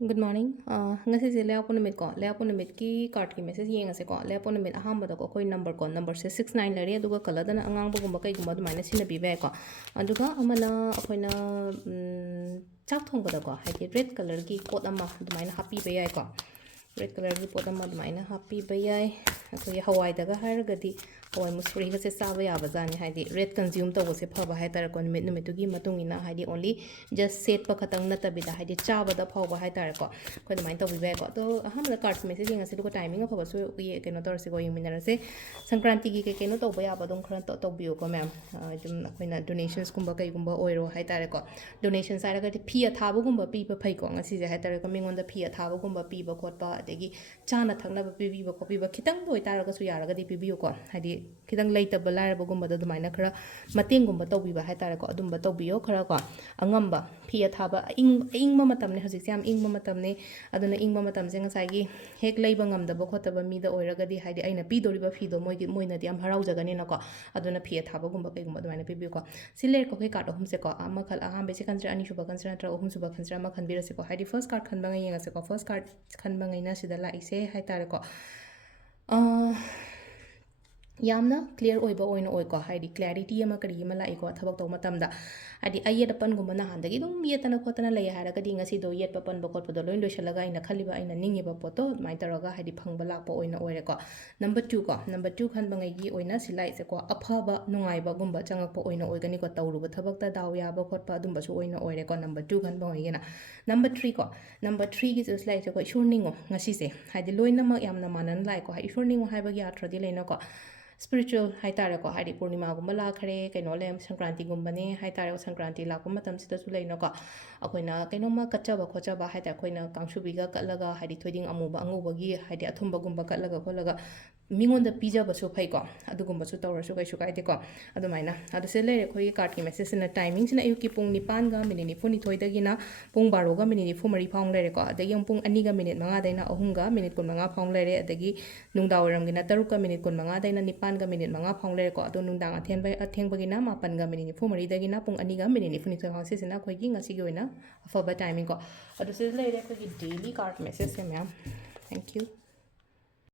Good morning. Ngasigi layout numit ko. Layout numit ki card ki message yeng ase ko. Layout numit aham bada ko koi number se 69 lari aduga color dana angang bo gumba kai gumba du minus sina bibe ko. Aduga amana akoina chak thong bada ko. Hai red color ki pot ama du minus happy be ai ko. Red color ki pot ama du minus happy be ai. Akoi Hawaii daga har gadi Hawaii musuri ka se sabe ya bazani hai di red consume to se phaba hai tar ko numit tu gi matung ina hai di only just set pa khatang na tabida hai di chaba da phaba hai tar ko ko da main to bi be ko to aham da card message ngai se ko timing of so ye ke no tor se ko ying minara se sankranti gi ke no to ba ya ba dong khran to bi ko ma'am jum akoina donations kumba kai kumba oiro hai tar ko donations sai ga phi a thabu kumba pi pa phai ko ngasi je hai tar ko mingon da phi a thabu kumba pi ba khot pa adegi chana thakna ba pi ba ko pi ba khitang boi tar ga su yara ga di pi bi ko hai di khitang leita ba lar ba gumba da maina khara mateng gumba to bi ba hai tar ko adum ba to bi yo khara ko angamba phi a thaba ing ma matam ne hojik sam ing ma matam ne aduna ing ma matam je ngasai gi hek leiba ngam da ba khota ba mi da oira ga di hai di aina pi dori ba phi do moina di am harau jaga ne na ko aduna phi a thaba gumba kai gumba maina pi bi ko sile ko kai card hum se ko ama khal aham be se kanjra ani shuba kanjra tra hum suba kanjra ma khan bi se ko hai di first card khan ba ngai nga se ko first card khan ba ngai na sida la ise hai tar ko yamna clear oiba oina oiko haidi clarity ama kari ama lai ko thabak taw matamda adi ayet pan gumba na handagi dum yetana khotana lay hara kadi ngasi do yet pan ba khot do loin do shalaga ina khaliba ina ningi ba poto mai taraga haidi phangba lakpa oina oire ko number 2 ko number 2 khan bangai gi oina silai se ko afaba nungai ba gumba changak pa oina oigani ko tawru ba thabak ta daw ya ba khot pa dum ba su oina oire ko number 2 khan bangai gena number 3 ko number 3 gi is like se ko shurningo ngasi se haidi loina ma yamna manan lai ko hai shurningo hai ba gi atradi leina ko spiritual hai tare ko hari purnima gumba la khare kaino lem sankranti gumba ne hai tare sankranti la ko matam sida su leino ko akoina kaino ma kacha ba khocha ba hai ta koina kangsubi ga katlaga hari thoiding amuba anguba gi hari athumba gumba katlaga kholaga mingon da pija ba su phai ko adu gumba su tawra su kai su kai de ko adu maina adu se lere khoi card ki message na timing sina ayuk ki pung 9 ga minute 9 dagina pung 12 ga minute 9 phang lere ko adagi yang pung 2 ga minute 5 daina 3 ga minute 15 phang lere adagi nungda waram gina 3 ga minute 15 daina 9 ga minute 5 phang lere ko adu nungdang atheng bagina 9 ga minute 9 dagina pung 2 ga minute 9 phang se sina khoi gi ngasi gi oina afaba timing ko adu se lere khoi gi daily card message se ma'am thank you